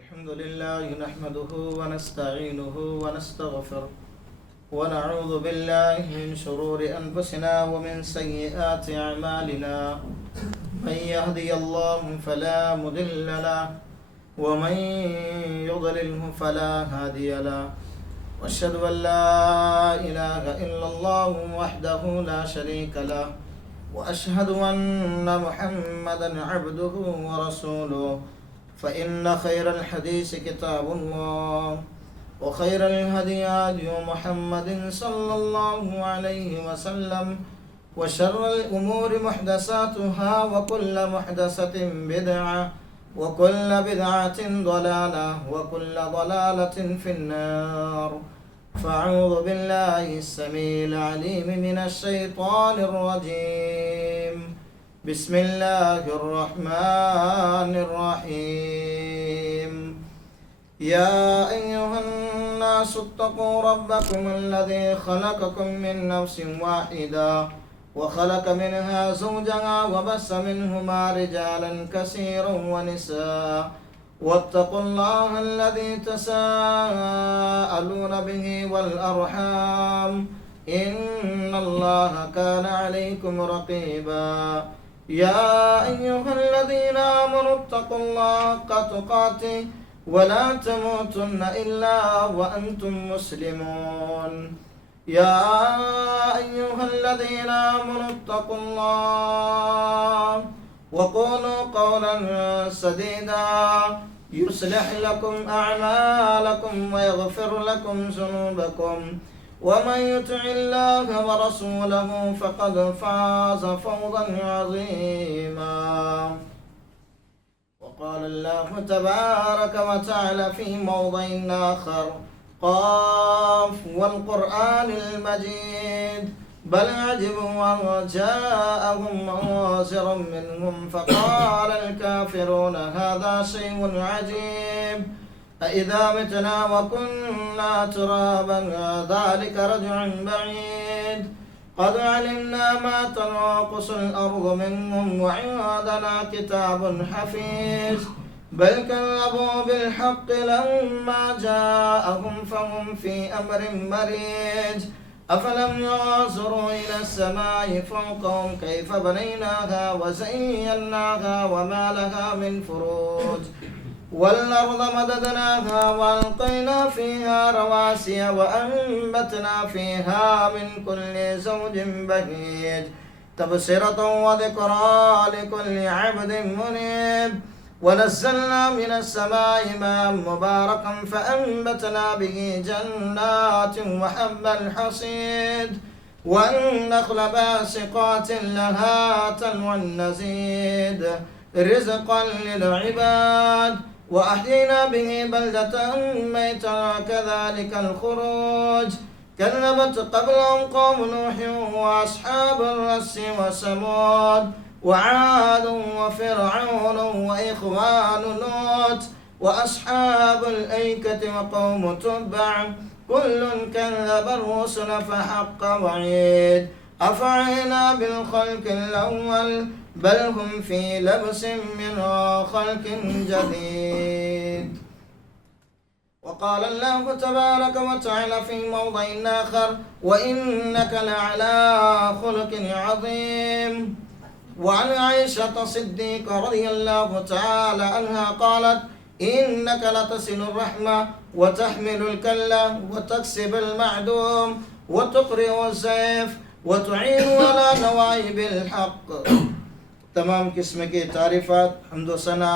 الحمد لله نحمده ونستعينه ونستغفره ونعوذ بالله من شرور أنفسنا ومن سيئات أعمالنا من يهدي الله فلا مضل له ومن يضلله فلا هادي له وأشهد أن لا إله إلا الله وحده لا شريك له وأشهد أن محمدا عبده ورسوله فإن خير الحديث كتاب الله وخير الهدي هدي محمد صلى الله عليه وسلم وشر الأمور محدثاتها وكل محدثة بدعة وكل بدعة ضلالة وكل ضلالة في النار فأعوذ بالله السميع العليم من الشيطان الرجيم بسم الله الرحمن الرحيم يا أيها الناس اتقوا ربكم الذي خلقكم من نفس واحدة وخلق منها زوجها وبث منهما رجالا كثيرا ونساء واتقوا الله الذي تساءلون به والأرحام إن الله كان عليكم رقيبا يا أيها الذين آمنوا اتقوا الله حق تقاته ولا تموتن إلا وأنتم مسلمون يا أيها الذين آمنوا اتقوا الله وقولوا قولا سديدا يصلح لكم أعمالكم ويغفر لكم ذنوبكم ومن يطع الله ورسوله فقد فاز فوزا عظيما وقال الله تبارك وتعالى في موضع آخر قاف والقرآن المجيد بل عجبوا أن جاءهم منذر منهم فقال الكافرون هذا شيء عجيب أإذا متنا وكنا ترابا ذلك رجع بعيد قد علمنا ما تنقص الأرض منهم وعندنا كتاب حفيظ بل كذبوا بالحق لما جاءهم فهم في أمر مريج أفلم ينظروا إلى السماء فوقهم كيف بنيناها وزيناها وما لها من فروج والأرض مددناها وألقينا فيها رواسي وأنبتنا فيها من كل زوج بهيج تبصرة وذكرى لكل عبد منيب ونزلنا من السماء ماء مباركا فأنبتنا به جنات وحب الحصيد والنخل باسقات لها تلوى النزيد رزقا للعباد وأحيينا به بلدة ميتا كذلك الخروج كذبت قبلهم قوم نوح وأصحاب الرس وثمود وعاد وفرعون وإخوان لوط وأصحاب الأيكة وقوم تبع كل كذب الرسل فحق وعيد أفعينا بالخلق الأول بل هم في لبس من خلق جديد وقال الله تبارك وتعالى في موضع آخر وإنك لعلى خلق عظيم وعن عائشة الصديقة رضي الله تعالى عنها قالت إنك لتصل الرحمة وتحمل الكلة وتكسب المعدوم وتقرئ السيف وتعين على نوائب الحق تمام قسم کی تعریفات حمد و ثنا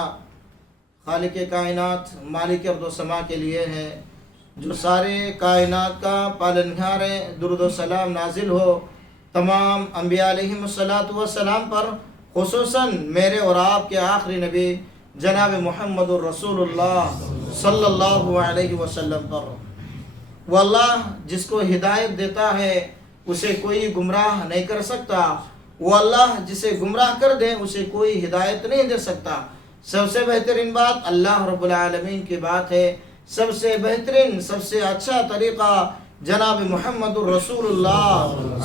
خالق کائنات مالک ارض و سما کے لیے ہے جو سارے کائنات کا پالنہار ہے۔ درود و سلام نازل ہو تمام انبیاء علیہم السلام پر، خصوصاً میرے اور آپ کے آخری نبی جناب محمد الرسول اللہ صلی اللہ علیہ وسلم پر۔ وہ اللہ جس کو ہدایت دیتا ہے اسے کوئی گمراہ نہیں کر سکتا، وہ اللہ جسے گمراہ کر دے اسے کوئی ہدایت نہیں دے سکتا۔ سب سے بہترین بات اللہ رب العالمین کی بات ہے، سب سے بہترین سب سے اچھا طریقہ جناب محمد الرسول اللہ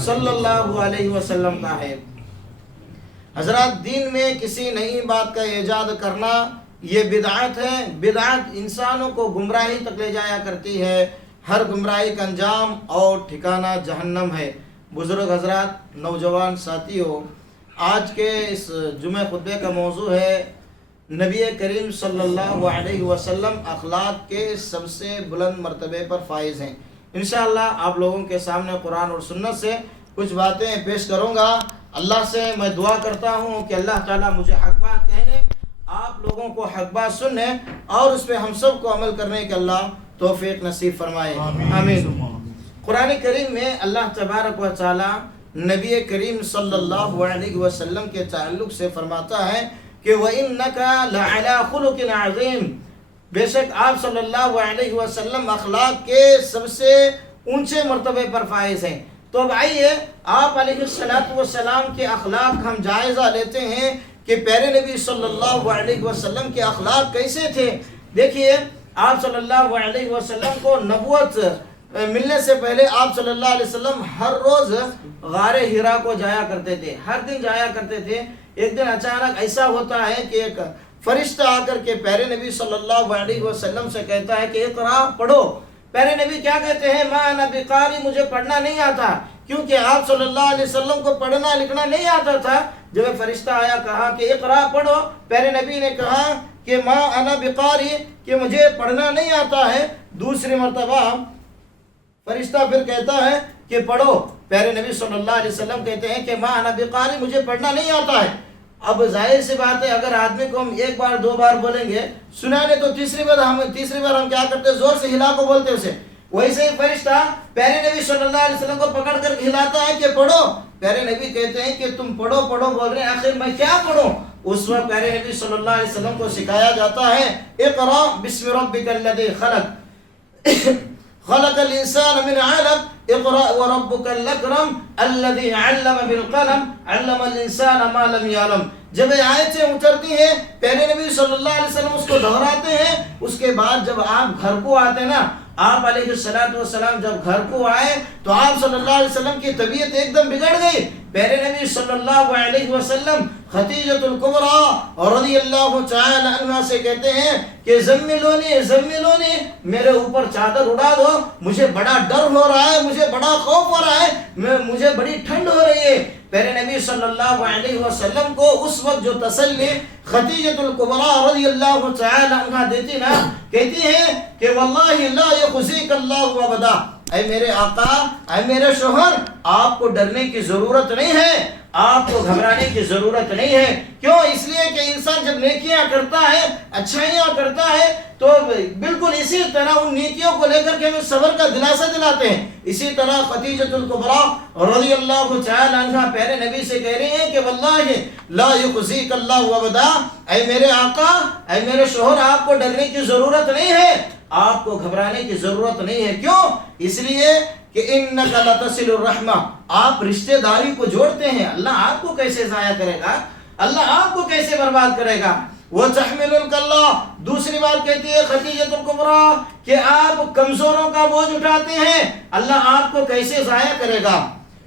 صلی اللہ علیہ وسلم کا ہے۔ حضرات، دین میں کسی نئی بات کا ایجاد کرنا یہ بدعت ہے. بدعت انسانوں کو گمراہی تک لے جایا کرتی ہے. ہر گمراہی کا انجام اور ٹھکانہ جہنم ہے. بزرگ حضرات، نوجوان ساتھیوں، آج کے اس جمعہ خطبے کا موضوع ہے نبی کریم صلی اللہ علیہ وسلم اخلاق کے سب سے بلند مرتبے پر فائز ہیں. انشاءاللہ آپ لوگوں کے سامنے قرآن اور سنت سے کچھ باتیں پیش کروں گا. اللہ سے میں دعا کرتا ہوں کہ اللہ تعالیٰ مجھے حق بات کہنے، آپ لوگوں کو حق بات سننے اور اس پہ ہم سب کو عمل کرنے کے اللہ توفیق نصیب فرمائے. آمین. قرآن کریم میں اللہ تبارک و تعالیٰ نبی کریم صلی اللہ علیہ وسلم کے تعلق سے فرماتا ہے کہ وَإِنَّكَ لَعَلَىٰ خُلُقٍ عَظِيمٍ، بے شک آپ صلی اللہ علیہ وسلم اخلاق کے سب سے اونچے مرتبے پر فائز ہیں. تو اب آئیے آپ علیہ السلام کے اخلاق ہم جائزہ لیتے ہیں کہ پیارے نبی صلی اللہ علیہ وسلم کے اخلاق کیسے تھے. دیکھیے، آپ صلی اللہ علیہ وسلم کو نبوت ملنے سے پہلے آپ صلی اللہ علیہ وسلم ہر روز غار حرا کو جایا کرتے تھے، ہر دن جایا کرتے تھے. ایک دن اچانک ایسا ہوتا ہے کہ ایک فرشتہ آ کر کے پیارے نبی صلی اللہ علیہ وسلم سے کہتا ہے کہ اقرا، پڑھو. پیارے نبی کیا کہتے ہیں؟ ما انا بقاری، مجھے پڑھنا نہیں آتا، کیونکہ آپ صلی اللہ علیہ وسلم کو پڑھنا لکھنا نہیں آتا تھا. جب فرشتہ آیا کہا کہ اقرا، پڑھو، پیارے نبی نے کہا کہ ما انا بقاری، کہ مجھے پڑھنا نہیں آتا ہے. دوسری مرتبہ فرشتہ پھر کہتا ہے کہ پڑھو. پیارے نبی صلی اللہ علیہ وسلم کہتے ہیں کہ ما انا بقاری، مجھے پڑھنا نہیں آتا ہے. اب ظاہر سی بات ہے، اگر آدمی کو ہم ایک بار دو بار بولیں گے سنانے تو تیسری بار ہم کیا کرتے؟ زور سے ہلا کو بولتے اسے. ویسے ہی فرشتہ پیارے نبی صلی اللہ علیہ وسلم کو پکڑ کر ہلاتا ہے کہ پڑھو. پیارے نبی کہتے ہیں کہ تم پڑھو پڑھو بول رہے ہیں، آخر میں کیا پڑھوں؟ اس وقت پیارے نبی صلی اللہ علیہ وسلم کو سکھایا جاتا ہے اقرا بسم ربک الذی خلق خلق الانسان من علق اقرا وربک الاکرم الذی علم بالقلم علم الانسان ما لم یعلم. جب یہ آیتیں اترتی ہیں پیارے نبی صلی اللہ علیہ وسلم اس کو دہراتے ہیں. اس کے بعد جب آپ گھر کو آتے نا، آپ علیہ السلام جب گھر کو آئے تو آپ صلی اللہ علیہ وسلم کی طبیعت ایک دم بگڑ گئی. پیارے نبی صلی اللہ علیہ وسلم خدیجۃ الکبریٰ رضی اللہ تعالی عنہا سے کہتے ہیں کہ زملونی، میرے اوپر چادر اڑا دو، مجھے بڑا ڈر ہو رہا ہے، مجھے بڑا خوف ہو رہا ہے، مجھے بڑی ٹھنڈ ہو رہی ہے. پیارے نبی صلی اللہ علیہ وسلم کو اس وقت جو تسلی خدیجۃ الکبریٰ رضی اللہ تعالی عنہا دیتی نا، کہتی ہے کہ واللہ لا یخزیک اللہ ابدا، اے میرے آقا، اے میرے شوہر، آپ کو ڈرنے کی ضرورت نہیں ہے، آپ کو گھبرانے کی ضرورت نہیں ہے. کیوں؟ اس لیے کہ انسان جب نیکیاں کرتا ہے، اچھائیاں کرتا ہے، تو بالکل اسی طرح ان نیکیوں کو لے کر کے ہمیں صبر کا دلاسا دلاتے ہیں. اسی طرح خدیجۃ الکبریٰ رضی اللہ تعالی عنہا پیارے نبی سے کہہ رہی ہیں کہ واللہ لا یخزیک اللہ ابدا، اے میرے آقا، اے میرے شوہر، آپ کو ڈرنے کی ضرورت نہیں ہے، آپ کو گھبرانے کی ضرورت نہیں ہے. کیوں؟ اس لیے کہ انک لتصل الرحمہ، آپ رشتہ داری کو جوڑتے ہیں. اللہ آپ کو کیسے ضائع کرے گا؟ اللہ آپ کو کیسے برباد کرے گا؟ وتحمل الکلہ، دوسری بات کہتی ہے خدیجۃ الکبریٰ کہ آپ کمزوروں کا بوجھ اٹھاتے ہیں، اللہ آپ کو کیسے ضائع کرے گا؟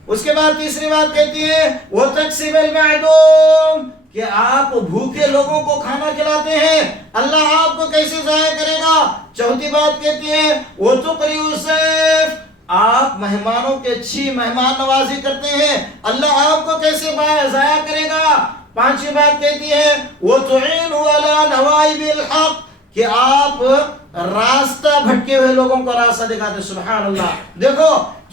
اس کے بعد تیسری بات کہتی ہے وتکسب المعدوم، کہ آپ بھوکے لوگوں کو کھانا کھلاتے ہیں، اللہ آپ کو کیسے ضائع کرے گا؟ چوتھی بات کہتی ہے وتقری الضیف، آپ مہمانوں کے اچھی مہمان نوازی کرتے ہیں، اللہ آپ کو کیسے ضائع کرے گا؟ پانچویں بات کہتی ہے وتعین علی نوائب الحق، کہ آپ راستہ بھٹکے ہوئے لوگوں کو راستہ دکھاتے. سبحان اللہ. دیکھو،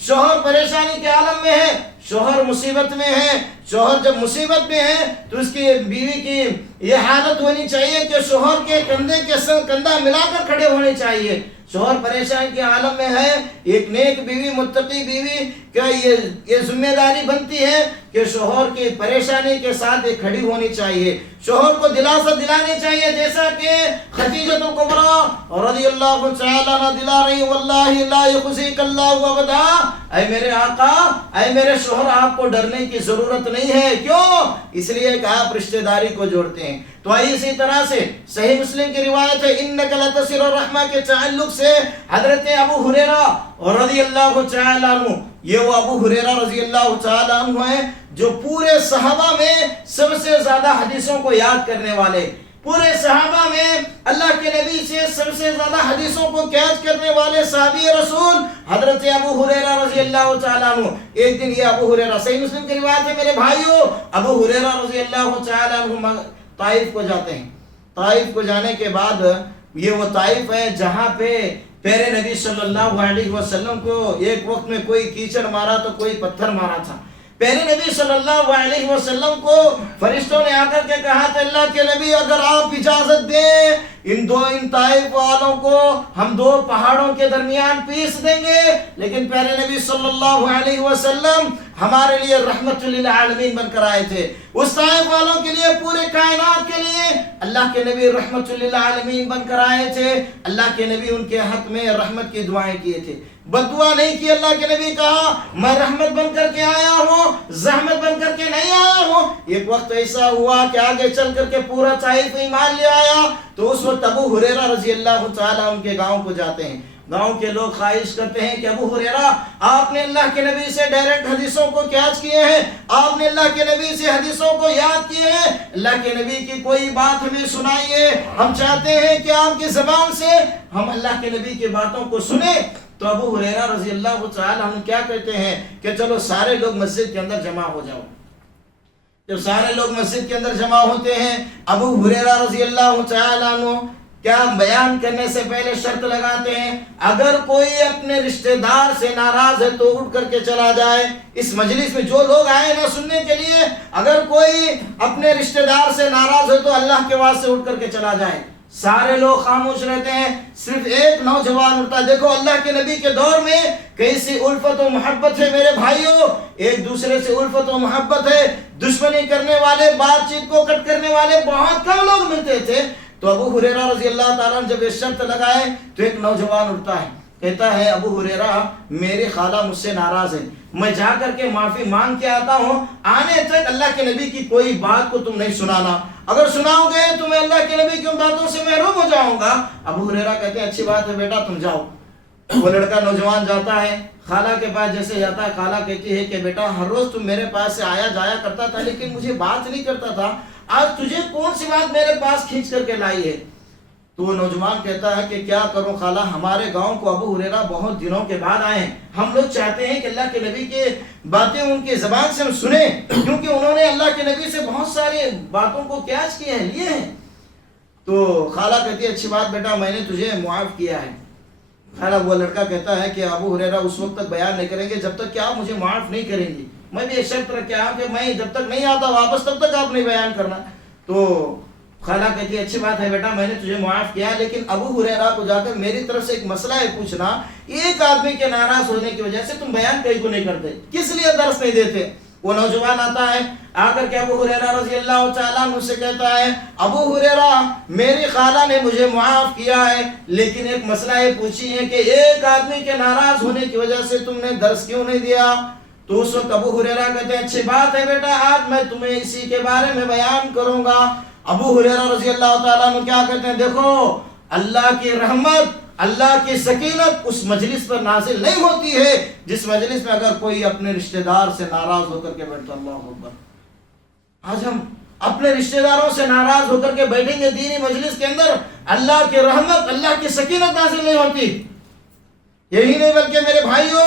شوہر پریشانی کے عالم میں ہے، شوہر مصیبت میں ہے. شوہر جب مصیبت میں ہے تو اس کی بیوی کی یہ حالت ہونی چاہیے کہ شوہر کے کندھے کے ساتھ کندھا ملا کر کھڑے ہونے چاہیے. شوہر پریشان کے عالم میں ہے، ایک نیک بیوی، متقی بیوی، کیا یہ ذمہ داری بنتی ہے کہ شوہر کی پریشانی کے ساتھ یہ کھڑی ہونی چاہیے، شوہر کو دلاسا دلانی چاہیے، جیسا کہ خدیجۃ الکبریٰ رضی اللہ تعالی عنہا دلا رہی واللہ لا یخزیک اللہ ابدا، اے میرے آقا، اے میرے شوہر، آپ کو ڈرنے کی ضرورت نہیں ہے. کیوں؟ اس لیے کہ آپ رشتہ داری کو جوڑتے ہیں. تو اسی طرح سے صحیح مسلم کی روایت ہے انک لتصل الرحمہ کے تعلق سے حضرت ابو ہریرہ رضی اللہ تعالی عنہ، یہ وہ ابو ہریرہ رضی اللہ تعالی عنہ ہیں جو پورے صحابہ میں سب سے زیادہ حدیثوں کو یاد کرنے والے. پورے صحابہ میں اللہ کے نبی سے سب سے زیادہ حدیثوں کو کیچ کرنے والے صحابی رسول حضرت ابو ہریرہ رضی اللہ تعالیٰ عنہ. ایک دن یہ ابو ہریرہ، صحیح مسلم کی روایت ہے میرے بھائیوں، ابو ہریرہ رضی اللہ تعالیٰ عنہ طائف کو جاتے ہیں. طائف کو جانے کے بعد یہ وہ طائف ہے جہاں پہ پیارے نبی صلی اللہ علیہ وسلم کو ایک وقت میں کوئی کیچڑ مارا تو کوئی پتھر مارا تھا. پیارے نبی صلی اللہ علیہ وسلم کو فرشتوں نے آ کر کے کہا کہ اللہ کے نبی اگر آپ اجازت دیں ان طائف والوں کو ہم دو پہاڑوں کے درمیان پیس دیں گے. لیکن پیارے نبی صلی اللہ علیہ وسلم ہمارے لیے رحمت للعالمین بن کر آئے تھے. اس طائف والوں کے لیے، پورے کائنات کے لیے اللہ کے نبی رحمت للعالمین بن کر آئے تھے. اللہ کے نبی ان کے حق میں رحمت کی دعائیں کیے تھے، بد دعا نہیں کی. اللہ کے نبی کہا میں رحمت بن کر کے آیا ہوں، زحمت بن کر کے نہیں آیا ہوں. ایک وقت ایسا ہوا کہ آگے چل کر کے پورا طائف ایمان لے آیا. تو اس وقت ابو ہریرہ رضی اللہ تعالیٰ ان کے گاؤں کو جاتے ہیں. گاؤں کے لوگ خواہش کرتے ہیں کہ ابو ہریرہ آپ نے اللہ کے نبی سے ڈائریکٹ حدیثوں کو کیچ کیے ہیں، آپ نے اللہ کے نبی سے حدیثوں کو یاد کیے ہیں، اللہ کے نبی کی کوئی بات ہمیں سنائیے، ہم چاہتے ہیں کہ آپ کی زبان سے ہم اللہ کے نبی کی باتوں کو سنیں. تو ابو ہریرہ رضی اللہ تعالیٰ عنہ کیا کہتے ہیں کہ چلو سارے لوگ مسجد کے اندر جمع ہو جاؤ. جب سارے لوگ مسجد کے اندر جمع ہوتے ہیں، ابو ہریرہ رضی اللہ تعالیٰ عنہ کیا بیان کرنے سے پہلے شرط لگاتے ہیں اگر کوئی اپنے رشتہ دار سے ناراض ہے تو اٹھ کر کے چلا جائے. اس مجلس میں جو لوگ آئے نا سننے کے لیے، اگر کوئی اپنے رشتہ دار سے ناراض ہے تو اللہ کے واسطے اٹھ کر کے چلا جائے. سارے لوگ خاموش رہتے ہیں، صرف ایک نوجوان اٹھتا ہے. دیکھو اللہ کے نبی کے دور میں کیسی الفت و محبت ہے میرے بھائیوں، ایک دوسرے سے الفت و محبت ہے. دشمنی کرنے والے، بات چیت کو کٹ کرنے والے بہت کم لوگ ملتے تھے. تو ابو ہریرہ رضی اللہ تعالیٰ نے جب یہ شرط لگائے تو ایک نوجوان اٹھتا ہے، کہتا ہے ابو ہریرہ میری خالہ مجھ سے ناراض ہے، میں جا کر کے معافی مانگ کے آتا ہوں، آنے تک اللہ کے نبی کی کوئی بات کو تم نہیں سنانا، اگر سناؤ گے تو میں اللہ کے نبی کی ان باتوں سے محروم ہو جاؤں گا. ابو ہریرہ کہتے ہیں اچھی بات ہے بیٹا تم جاؤ. وہ لڑکا نوجوان جاتا ہے، خالہ کے پاس جیسے جاتا ہے، خالہ کہتی ہے کہ بیٹا ہر روز تم میرے پاس سے آیا جایا کرتا تھا لیکن مجھے بات نہیں کرتا تھا، آج تجھے کون سی بات میرے پاس کھینچ کر کے لائی ہے؟ تو وہ نوجوان کہتا ہے کہ کیا کروں خالہ، ہمارے گاؤں کو ابو ہریرہ بہت دنوں کے بعد آئے ہیں، ہم لوگ چاہتے ہیں کہ اللہ کے نبی کے باتیں ان کی زبان سے ہم سنیں، کیونکہ انہوں نے اللہ کے نبی سے بہت ساری باتوں کو کیچ کیے ہیں، لیے ہیں. تو خالہ کہتی ہے اچھی بات بیٹا میں نے تجھے معاف کیا ہے. خالہ وہ لڑکا کہتا ہے کہ ابو ہریرہ اس وقت تک بیان نہیں کریں گے جب تک کہ آپ مجھے معاف نہیں کریں گی. میں بھی ایک شرط رکھا کہ میں جب تک نہیں آتا واپس تب تک آپ نہیں بیان کرنا. تو خالہ کہتی ہے اچھی بات ہے بیٹا میں نے تجھے معاف کیا، لیکن ابو ہریرہ کو جا کر میری طرف سے ایک مسئلہ ہے پوچھنا، ایک آدمی کے ناراض ہونے کی وجہ سے تم بیان کہیں کو نہیں کرتے، کس لیے درس نہیں دیتے؟ وہ نوجوان آتا ہے، آ کر کے ابو ہریرہ رضی اللہ تعالیٰ عنہ سے کہتا ہے ابو ہریرہ میری خالہ نے مجھے معاف کیا ہے لیکن ایک مسئلہ یہ پوچھی ہے کہ ایک آدمی کے ناراض ہونے کی وجہ سے تم نے درس کیوں نہیں دیا؟ تو اس وقت ابو ہریرہ کہتے ہیں اچھی بات ہے بیٹا آج میں تمہیں اسی کے بارے میں بیان کروں گا. ابو ہریرہ رضی اللہ تعالیٰ عنہ کیا کہتے ہیں دیکھو اللہ کی رحمت، اللہ کی سکینت اس مجلس پر نازل نہیں ہوتی ہے جس مجلس میں اگر کوئی اپنے رشتہ دار سے ناراض ہو کر کے بیٹھتا. اللہ اکبر. آج ہم اپنے رشتہ داروں سے ناراض ہو کر کے بیٹھیں گے دینی مجلس کے اندر، اللہ کی رحمت، اللہ کی سکینت نازل نہیں ہوتی. یہی نہیں بلکہ میرے بھائیوں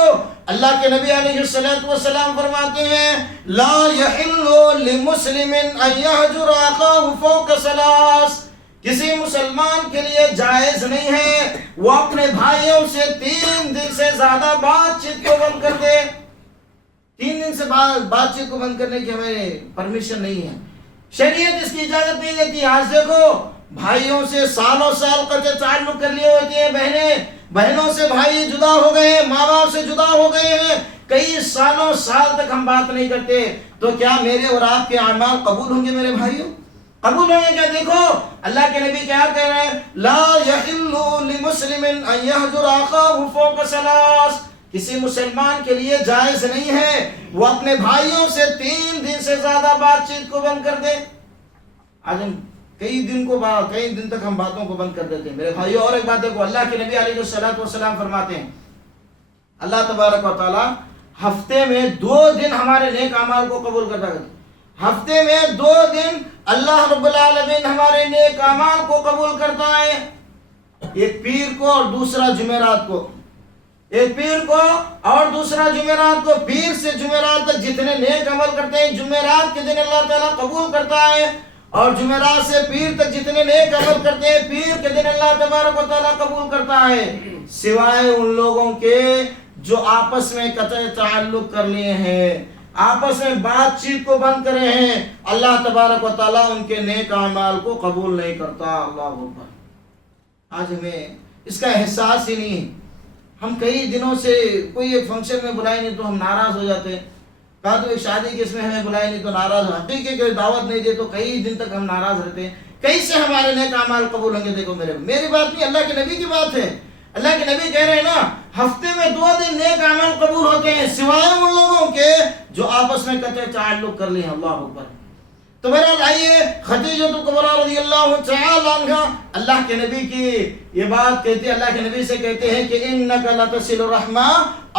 اللہ کے نبی علیہ الصلوۃ والسلام فرماتے ہیں لا يحل لمسلم ان يهجر اخاه فوق ثلاث، کسی مسلمان کے لیے جائز نہیں ہے وہ اپنے بھائیوں سے 3 دن سے زیادہ بات چیت کو بند کر دے. 3 دن سے بات چیت کو بند کرنے کی ہمیں پرمیشن نہیں ہے، شریعت اس کی اجازت نہیں دیتی. آج دیکھو بھائیوں سے سالوں سال قطع تعلق کر لیے ہوتے ہیں، بہنوں سے بھائی جدا ہو گئے ہیں، ماں باپ سے جدا ہو گئے ہیں، کئی سالوں سال تک ہم بات نہیں کرتے. تو کیا میرے اور آپ کے اعمال قبول ہوں گے میرے بھائیوں؟ قبول ہوں گے کیا؟ دیکھو اللہ کے نبی کیا کہہ رہے ہیں لا يحل لمسلم ان يهجر اخاه فوق ثلاث، کسی مسلمان کے لیے جائز نہیں ہے وہ اپنے بھائیوں سے 3 دن سے زیادہ بات چیت کو بند کر دے. آج ہم کئی دن تک ہم باتوں کو بند کر دیتے ہیں میرے بھائیوں. اور ایک بات دیکھو اللہ کے نبی علیہ الصلوۃ والسلام فرماتے ہیں اللہ تبارک و تعالی ہفتے میں 2 دن ہمارے نیک اعمال کو قبول کرتا ہے. ہفتے میں 2 دن اللہ رب العالمین ہمارے نیک اعمال کو قبول کرتا ہے، ایک پیر کو اور دوسرا جمعرات کو، ایک پیر کو اور دوسرا جمعرات کو۔ پیر سے جمعرات تک جتنے نیک عمل کرتے ہیں جمعرات کے دن اللہ تعالیٰ قبول کرتا ہے، اور جمعرات سے پیر تک جتنے نیک عمل کرتے ہیں پیر کے دن اللہ تبارک و تعالیٰ قبول کرتا ہے، سوائے ان لوگوں کے جو آپس میں قطع تعلق کر لیے ہیں، آپس میں بات چیت کو بند کرے ہیں، اللہ تبارک و تعالیٰ ان کے نیک اعمال کو قبول نہیں کرتا۔ اللہ اکبر۔ آج ہمیں اس کا احساس ہی نہیں ہے۔ ہم کئی دنوں سے کوئی ایک فنکشن میں بلائے نہیں تو ہم ناراض ہو جاتے ہیں، کہا تو ایک شادی کے اس میں ہمیں بلائے نہیں تو ناراض، حقیقی کوئی دعوت نہیں دے تو کئی دن تک ہم ناراض رہتے ہیں۔ کیسے ہمارے نیک اعمال قبول ہوں گے؟ دیکھو میری بات نہیں، اللہ کے نبی کی بات ہے۔ اللہ کے نبی کہہ رہے ہیں نا، ہفتے میں 2 دن نیک اعمال قبول ہوتے ہیں سوائے ان لوگوں کے جو آپس میں قطع تعلق کر لیں۔ اللہ اکبر۔ تو بہرحال آئیے، خدیجہ کبریٰ رضی اللہ تعالی عنہا اللہ کے نبی کی یہ بات کہتے ہیں، اللہ کے نبی سے کہتے ہیں کہ انک لتصل الرحمہ،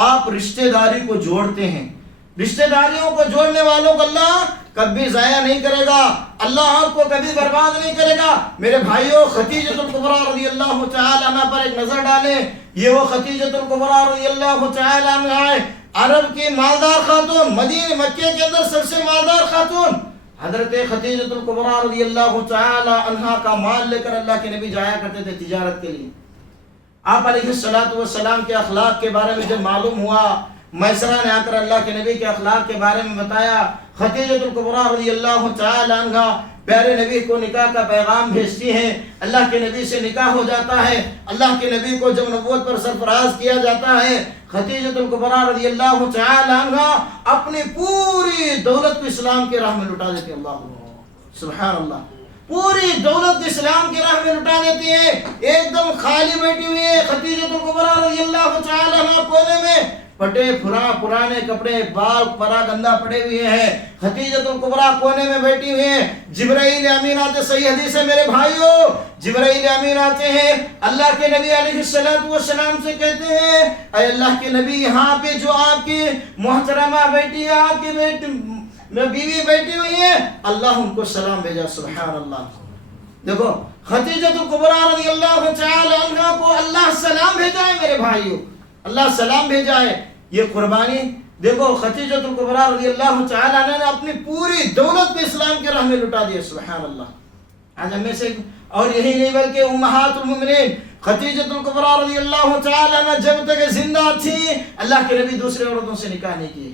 آپ رشتہ داری کو جوڑتے ہیں، رشتہ داریوں کو جوڑنے والوں کو اللہ کبھی ضائع نہیں کرے گا، اللہ آپ کو کبھی برباد نہیں کرے گا۔ میرے بھائیوں، خدیجہ کبریٰ رضی اللہ تعالی عنہ پر ایک نظر ڈالیں، یہ وہ خدیجہ کبریٰ رضی اللہ تعالی عنہ ہے، عرب کی مالدار خاتون، مدینہ مکہ کے اندر سب سے مالدار خاتون۔ حضرت خدیجہ کبریٰ رضی اللہ تعالی عنہ کا مال لے کر اللہ کے نبی جایا کرتے تھے تجارت کے لیے۔ آپ علیہ السلام کے اخلاق کے بارے میں جب معلوم ہوا، میسرہ نے آ کر اللہ کے نبی کے اخلاق کے بارے میں بتایا، خدیجہ کبریٰ رضی اللہ تعالی عنہ پیارے نبی کو نکاح کا پیغام بھیجتی ہیں، اللہ کے نبی سے نکاح ہو جاتا ہے، اللہ کے نبی کو جب نبوت پر سرفراز کیا جاتا ہے، خدیجہ کبریٰ رضی اللہ تعالی عنہ اپنی پوری دولت کو اسلام کی راہ میں لٹا دیتی ہیں۔ اللہ سبحان اللہ، پوری دولت اسلام کی راہ میں لٹا دیتی ہے، ایک دم خالی بیٹھی ہوئی ہے خدیجہ کبریٰ رضی اللہ تعالی عنہ، کونے میں پٹے پرانے کپڑے، بال پراگندہ پڑے ہوئے ہیں، خدیجہ کبریٰ کونے میں بیٹھی ہوئی ہیں۔ جبرائیل امین آتے، صحیح حدیث ہے میرے بھائیوں، جبرائیل امین آتے ہیں، اللہ کے نبی علیہ السلام سے کہتے ہیں، اے اللہ کے نبی، یہاں پہ جو آپ کی محترمہ بیٹی ہے، آپ کی بیوی بیٹھی ہوئی ہے، اللہ ان کو سلام بھیجا۔ سبحان اللہ۔ دیکھو خدیجہ کبریٰ رضی اللہ تعالی عنہ کو اللہ سلام بھیجا ہے میرے بھائیوں، اللہ سلام بھیجا ہے۔ یہ قربانی دیکھو، خدیجہ کبریٰ رضی اللہ تعالی عنہ نے اپنی پوری دولت کو اسلام کے راہ میں لٹا دی۔ سبحان اللہ۔ آج ہمیں سے، اور یہی نہیں بلکہ امہات المؤمنین خدیجہ کبریٰ رضی اللہ تعالی عنہ جب تک زندہ تھی اللہ کے نبی دوسرے عورتوں سے نکاح نہیں کیے۔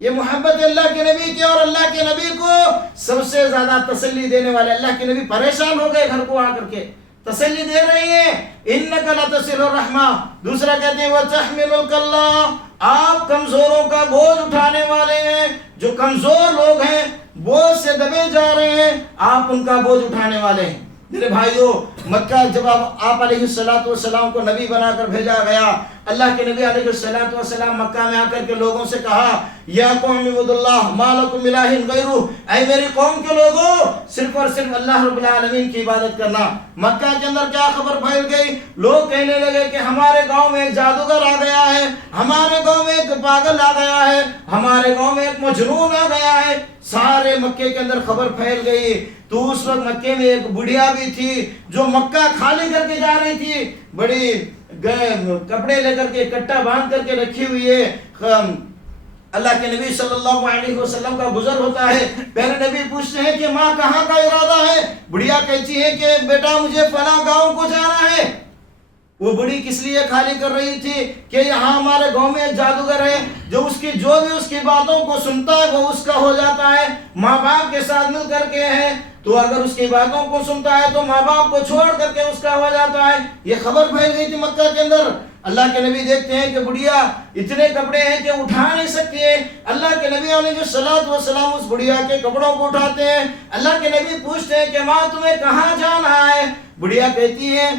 یہ محبت اللہ کے نبی کی، اور اللہ کے نبی کو سب سے زیادہ تسلی دینے والے، اللہ کے نبی پریشان ہو گئے گھر کو آ کر کے، تسلی دے رہی ہیں، انک لتصل الرحمہ۔ دوسرا کہتے ہیں وتحمل الکلہ، آپ کمزوروں کا بوجھ اٹھانے والے ہیں، جو کمزور لوگ ہیں بوجھ سے دبے جا رہے ہیں، آپ ان کا بوجھ اٹھانے والے ہیں۔ میرے بھائیوں، مکہ جب آپ علیہ السلام کو نبی بنا کر بھیجا گیا، اللہ کے نبی علیہ السلام مکہ میں آ کر کے لوگوں سے کہا، یا قوم اعبدوا اللہ ما لکم الہ غیرہ، اے میری قوم کے لوگوں، صرف اور صرف اللہ رب العالمین کی عبادت کرنا۔ مکہ کے اندر کیا خبر پھیل گئی، لوگ کہنے لگے کہ ہمارے گاؤں میں ایک جادوگر آ گیا ہے، ہمارے گاؤں میں ایک پاگل آ گیا ہے، ہمارے گاؤں میں ایک مجنون آ گیا ہے۔ سارے مکے کے اندر خبر پھیل گئی۔ تو اس وقت مکے میں ایک بڑھیا بھی تھی جو مکہ خالی کر کے جا رہی تھی، بڑی کپڑے لے کر کے کٹا باندھ کر کے رکھی ہوئی ہے۔ اللہ کے نبی صلی اللہ علیہ وسلم کا گزر ہوتا ہے، پہلے نبی پوچھتے ہیں کہ ماں کہاں کا ارادہ ہے؟ بڑھیا کہتی ہے کہ بیٹا مجھے فلاں گاؤں کو جانا ہے۔ وہ بڑی کس لیے خالی کر رہی تھی کہ یہاں ہمارے گاؤں میں ایک جادوگر ہے جو اس کی باتوں کو سنتا ہے وہ اس کا ہو جاتا ہے، ماں باپ کے ساتھ مل کر کے ہے، تو اگر اس کی باتوں کو سنتا ہے تو ماں باپ کو چھوڑ کر کے اس کا ہو جاتا ہے۔ یہ خبر پھیل گئی تھی مکہ کے اندر۔ اللہ کے نبی دیکھتے ہیں کہ بڑھیا اتنے کپڑے ہیں کہ اٹھا نہیں سکتی ہے۔ اللہ کے نبی علیہ السلام اس بڑھیا کے کپڑوں کو اٹھاتے ہیں۔ اللہ کے نبی پوچھتے ہیں کہ ماں تمہیں کہاں جانا ہے؟ بڑھیا کہتی ہے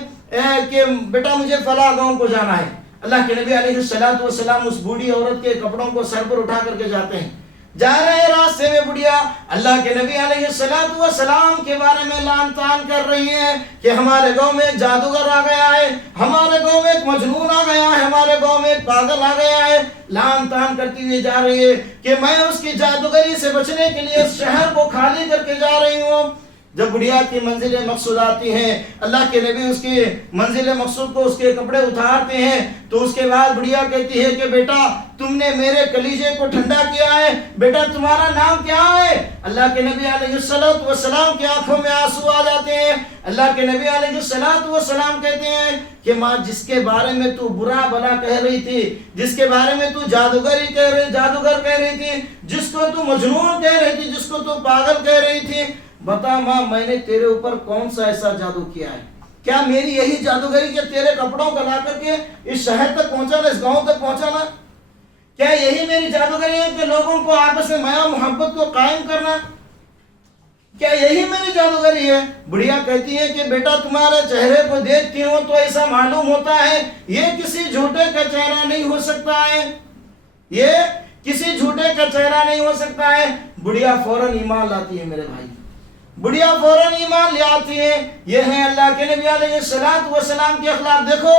کہ بیٹا مجھے فلاں گاؤں کو جانا ہے۔ اللہ کے نبی علیہ السلام اس بوڑھی عورت کے کپڑوں کو سر پر اٹھا کر کے جاتے ہیں۔ جا رہے راستے میں بڑھیا اللہ کے نبی علیہ السلام کے بارے میں لان تان کر رہی ہیں کہ ہمارے گاؤں میں ایک جادوگر آ گیا ہے، ہمارے گاؤں میں ایک مجنون آ گیا ہے، ہمارے گاؤں میں ایک پاگل آ گیا ہے. لان تان کرتی ہوئی جا رہی ہے کہ میں اس کی جادوگری سے بچنے کے لیے اس شہر کو خالی کر کے جا رہی ہوں. جب بڑھیا کی منزل مقصود آتی ہیں، اللہ کے نبی اس کی منزل مقصود کو اس کے کپڑے اتارتے ہیں، تو اس کے بعد بڑھیا کہتی ہے کہ بیٹا تم نے میرے کلیجے کو ٹھنڈا کیا ہے، بیٹا تمہارا نام کیا ہے؟ اللہ کے نبی علیہ السلام کی آنکھوں میں آنسو آ جاتے ہیں. اللہ کے نبی علیہ السلام کہتے ہیں کہ ماں جس کے بارے میں تو برا بلا کہہ رہی تھی، جس کے بارے میں تو جادوگر کہہ رہی تھی، جس کو تو مجنون کہہ رہی تھی، جس کو تو پاگل کہہ رہی تھی، بتا ماں میں نے تیرے اوپر کون سا ایسا جادو کیا ہے؟ کیا میری یہی جادوگری کہ تیرے کپڑوں کو لا کر کے اس شہر تک پہنچانا، اس گاؤں تک پہنچانا؟ کیا یہی میری جادوگری ہے کہ لوگوں کو آپس میں میاں محبت کو قائم کرنا؟ کیا یہی میری جادوگری ہے؟ بڑھیا کہتی ہے کہ بیٹا تمہارے چہرے کو دیکھتی ہوں تو ایسا معلوم ہوتا ہے یہ کسی جھوٹے کا چہرہ نہیں ہو سکتا ہے، یہ کسی جھوٹے کا چہرہ نہیں ہو سکتا ہے. بڑھیا فوراً ایمان لاتی ہے میرے بھائی، بڑھیا فوراً ایمان لے آتی ہے. یہ ہے اللہ کے نبی علیہ السلام کے اخلاق. دیکھو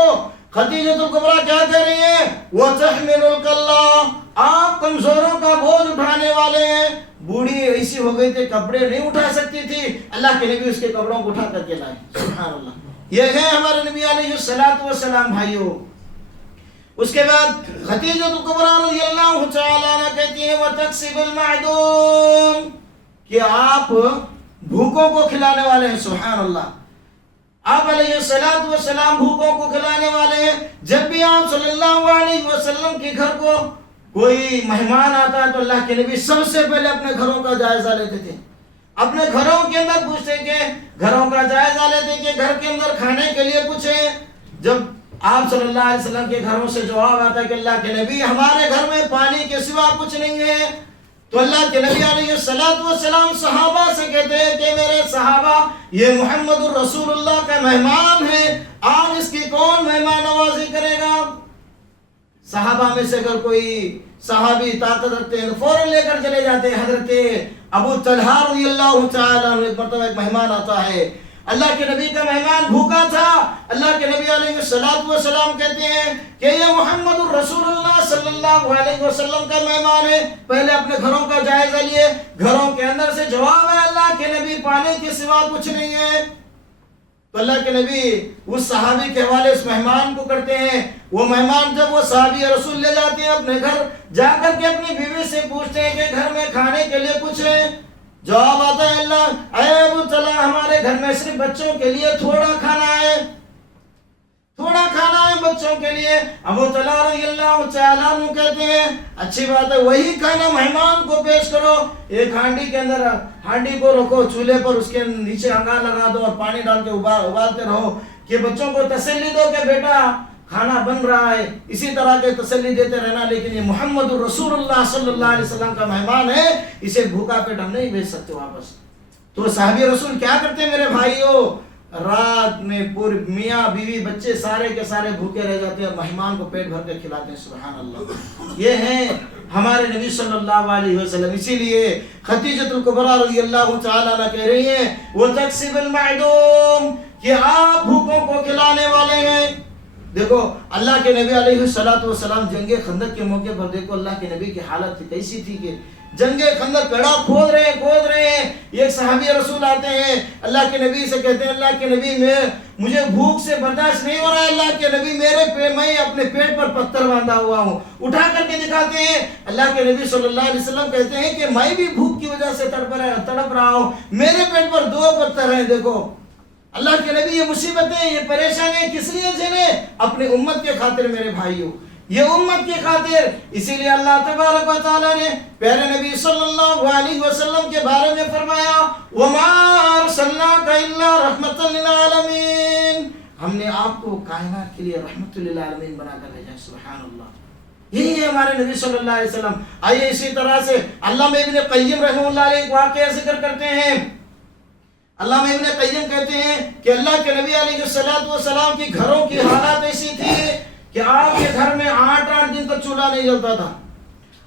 خدیجہ الکبریٰ کیا کہہ رہی ہیں؟ وَتَحْمِلُ الْكَلَّةَ، آپ کمزوروں کا بوجھ اٹھانے والے ہیں. بوڑھی ایسی ہو گئی تھی کپڑے نہیں اٹھا سکتی تھی، اللہ کے نبی اس کے کپڑوں کو اٹھا کر کے لائے. سبحان اللہ. یہ ہے ہمارے نبی علیہ السلام بھائیوں. اس کے بعد خدیجہ الکبریٰ رضی اللہ تعالی عنہا کہتی ہیں وَتَكْسِبُ الْمَعْدُومَ، کہ آپ بھوکوں کو کھلانے والے ہیں. سبحان اللہ. آپ علیہ السلام بھوکوں کو کھلانے والے ہیں. جب بھی آپ صلی اللہ علیہ وسلم کے گھر کو کوئی مہمان آتا ہے تو اللہ کے نبی سب سے پہلے اپنے گھروں کا جائزہ لیتے تھے، اپنے گھروں کے اندر پوچھتے کہ گھروں کا جائزہ لیتے کہ گھر کے اندر کھانے کے لیے کچھ ہے. جب آپ صلی اللہ علیہ وسلم کے گھروں سے جواب آتا ہے کہ اللہ کے نبی ہمارے گھر میں پانی کے سوا کچھ نہیں ہے، تو اللہ کے نبی علیہ السلام صحابہ سے کہتے ہیں کہ میرے صحابہ یہ محمد الرسول اللہ کا مہمان ہے، آج اس کی کون مہمان نوازی کرے گا؟ صحابہ میں سے اگر کوئی صحابی طاقت رکھتے ہیں تو فوراً لے کر چلے جاتے ہیں. حضرت ابو طلحہ رضی اللہ تعالیٰ عنہ ایک مرتبہ ایک مہمان آتا ہے، اللہ کے نبی کا مہمان بھوکا تھا. اللہ کے نبی علیہ السلام کہتے ہیں کہ یہ محمد الرسول اللہ صلی اللہ علیہ وسلم کا مہمان ہے. پہلے اپنے گھروں کا جائزہ لیے، گھروں کے اندر سے جواب ہے اللہ کے نبی پانے کے سوا کچھ نہیں ہے. تو اللہ کے نبی اس صحابی کے حوالے اس مہمان کو کرتے ہیں. وہ مہمان جب وہ صحابی رسول لے جاتے ہیں اپنے گھر، جا کر کے اپنی بیوی سے پوچھتے ہیں کہ گھر میں کھانے کے لیے کچھ ہے؟ جواب آتا ہے اللہ اے ابو طلحہ ہمارے گھر میں صرف بچوں کے لیے تھوڑا کھانا ہے، تھوڑا کھانا ہے بچوں کے لیے. ابو طلحہ رضی اللہ تعالیٰ عنہ کہتے ہیں اچھی بات ہے، وہی کھانا مہمان کو پیش کرو. ایک ہانڈی کے اندر ہانڈی کو رکھو چولہے پر، اس کے نیچے انگار لگا دو اور پانی ڈال کے ابالتے رہو کہ بچوں کو تسلی دو کہ بیٹا کھانا بن رہا ہے. اسی طرح کے تسلی دیتے رہنا. لیکن یہ محمد الرسول اللہ صلی اللہ علیہ وسلم کا مہمان ہے، اسے بھوکا پیٹ ہم نہیں بھیج سکتے واپس. تو صحابی رسول کیا کرتے ہیں میرے بھائیوں؟ رات میں پورے میاں بیوی بچے سارے کے سارے بھوکے رہ جاتے ہیں اور مہمان کو پیٹ بھر کے کھلاتے ہیں. سبحان اللہ. یہ ہیں ہمارے نبی صلی اللہ علیہ وسلم. اسی لیے خدیجہ الکبریٰ رضی اللہ تعالیٰ عنہ کہہ رہی ہیں وَتَكْسِبُ الْمَعْدُومَ، کہ آپ بھوکوں کو کھلانے والے ہیں. دیکھو اللہ کے نبی علیہ السلام جنگ خندق کے موقع پر دیکھو اللہ کے نبی کی حالت کیسی تھی کہ جنگ خندق پیڑا کھود رہے ہیں. ایک صحابی رسول آتے ہیں اللہ کے نبی سے کہتے ہیں اللہ کے نبی مجھے بھوک سے برداشت نہیں ہو رہا ہے، اللہ کے نبی میں اپنے پیٹ پر پتھر باندھا ہوا ہوں. اٹھا کر کے دکھاتے ہیں. اللہ کے نبی صلی اللہ علیہ وسلم کہتے ہیں کہ میں بھی بھوک کی وجہ سے تڑپ رہا ہوں، میرے پیٹ پر 2 پتھر ہیں. دیکھو اللہ کے نبی یہ مصیبتیں یہ پریشانیں کس لیے جھیلے؟ اپنی امت کے خاطر میرے بھائیوں، یہ امت کی خاطر. اسی لیے اللہ تبارک و تعالیٰ نے پیارے نبی صلی اللہ علیہ وسلم کے بارے میں فرمایا وَمَا أَرْسَلْنَاكَ إِلَّا رَحْمَةً لِلْعَالَمِينَ، ہم نے آپ کو کائنات کے لیے رحمت للعالمین بنا کر بھیجا. سبحان اللہ. یہی ہے ہمارے نبی صلی اللہ علیہ وسلم. آئیے اسی طرح سے علامہ ابن قیم رحمہ اللہ علیہ ایک واقعہ ذکر کرتے ہیں. علامہ ابن قیم کہتے ہیں کہ اللہ کے نبی علیہ السلام کی گھروں کی حالات ایسی تھی کہ آپ کے گھر میں 8 دن تک چولہا نہیں جلتا تھا.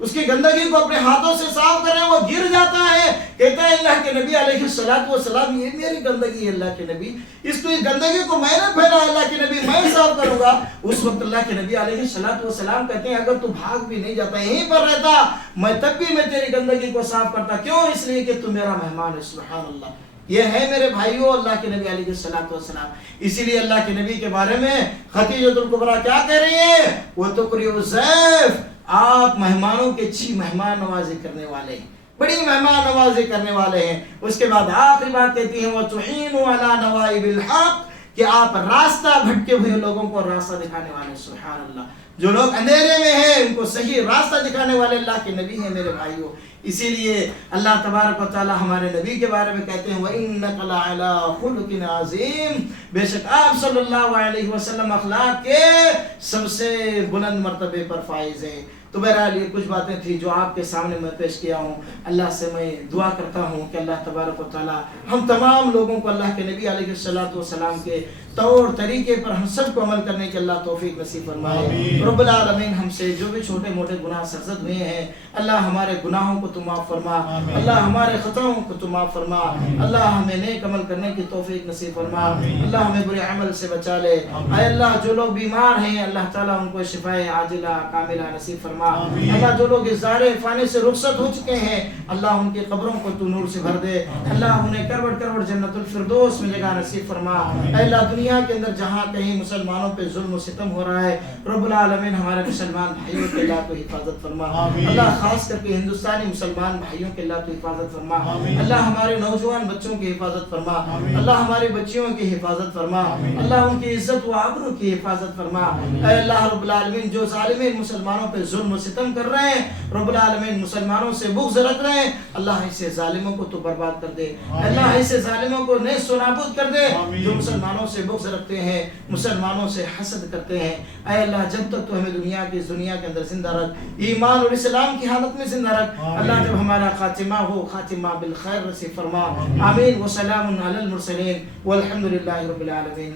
اس کی گندگی کو اپنے ہاتھوں سے صاف کریں، وہ گر جاتا ہے، کہتا ہے اللہ کے نبی علیہ السلام یہ میری گندگی ہے اللہ کے نبی، اس کو گندگی کو میں نے پھیلا اللہ کے نبی، میں صاف کروں گا۔ اس وقت اللہ کے نبی علیہ السلام کہتے ہیں اگر تو بھاگ بھی نہیں جاتا یہیں پر رہتا میں تب بھی میں تیری گندگی کو صاف کرتا، کیوں؟ اس لیے کہ تو میرا مہمان ہے۔ سبحان اللہ، یہ ہے میرے بھائیوں اللہ کے نبی علیہ السلام۔ اسی لیے اللہ کے نبی کے بارے میں خدیجہ الکبریٰ کیا کہہ رہی ہیں؟ وَتُقْرِئُ الضَّيْفَ، آپ مہمانوں کے اچھی مہمان نوازی کرنے والے ہیں، بڑی مہمان نوازی کرنے والے ہیں۔ اس کے بعد آخری بات کہتی ہیں وَتُعِينُ عَلَى نَوَائِبِ الْحَقِّ، کہ آپ راستہ بھٹکے ہوئے لوگوں کو راستہ دکھانے والے۔ سبحان اللہ، جو لوگ اندھیرے میں ہیں ان کو صحیح راستہ دکھانے والے اللہ کے نبی ہیں میرے بھائیوں۔ اسی لیے اللہ تبارک و تعالی ہمارے نبی کے بارے میں کہتے ہیں وَإِنَّكَ لَعَلَىٰ خُلُقٍ عَظِيمٍ، بے شک آپ صلی اللہ علیہ وسلم اخلاق کے سب سے بلند مرتبے پر فائز ہیں۔ تو بہرحال یہ کچھ باتیں تھیں جو آپ کے سامنے میں پیش کیا ہوں۔ اللہ سے میں دعا کرتا ہوں کہ اللہ تبارک و تعالی ہم تمام لوگوں کو اللہ کے نبی علیہ السلام کے طور طریقے پر ہم سب کو عمل کرنے کے اللہ توفیق نصیب فرمائے۔ رب العالمین ہم سے جو بھی چھوٹے موٹے گناہ سرزد ہوئے ہیں اللہ ہمارے گناہوں کو تو معاف فرما، اللہ ہمارے خطاؤں کو تو معاف فرما، اللہ ہمیں نیک عمل کرنے کی توفیق نصیب فرما، اللہ ہمیں برے عمل سے بچا لے۔ اے اللہ جو لوگ بیمار ہیں اللہ تعالیٰ ان کو شفائے عاجلہ کاملہ نصیب فرما۔ اللہ جو لوگ اس دار فانی سے رخصت ہو چکے ہیں اللہ ان کی قبروں کو تو نور سے بھر دے، اللہ انہیں کروڑ کروڑ جنت الفردوس میں جگہ نصیب فرما۔ اے اللہ دنیا کے اندر جہاں کہیں مسلمانوں پہ ظلم و ستم ہو رہا ہے رب العالمین ہمارے مسلمان بھائیوں کے اللہ تو حفاظت فرما، اللہ خاص کر کے ہندوستانی مسلمان بھائیوں کے اللہ تو حفاظت فرما، اللہ ہمارے نوجوان بچوں کی حفاظت فرما، اللہ ہماری بچیوں کی حفاظت فرما، اللہ ان کی عزت و آبرو کی حفاظت فرما۔ اے اللہ رب العالمین جو ظالمین مسلمانوں پہ ظلم و ستم کر رہے ہیں رب العالمین مسلمانوں سے بغض رکھ رہے ہیں اللہ ایسے ظالموں کو تو برباد کر دے، اللہ ایسے ظالموں کو نیست و نابود کر دے جو مسلمانوں سے بغض رکھتے ہیں، مسلمانوں سے حسد کرتے ہیں۔ اے اللہ جب تک تو ہمیں دنیا کے اندر زندہ رکھ، ایمان اور اسلام کی حالت میں زندہ رکھ، اللہ جب ہمارا خاتمہ ہو خاتمہ بالخیر نصیب فرما۔ آمین۔ وسلام علی المرسلین والحمد للہ رب العالمین۔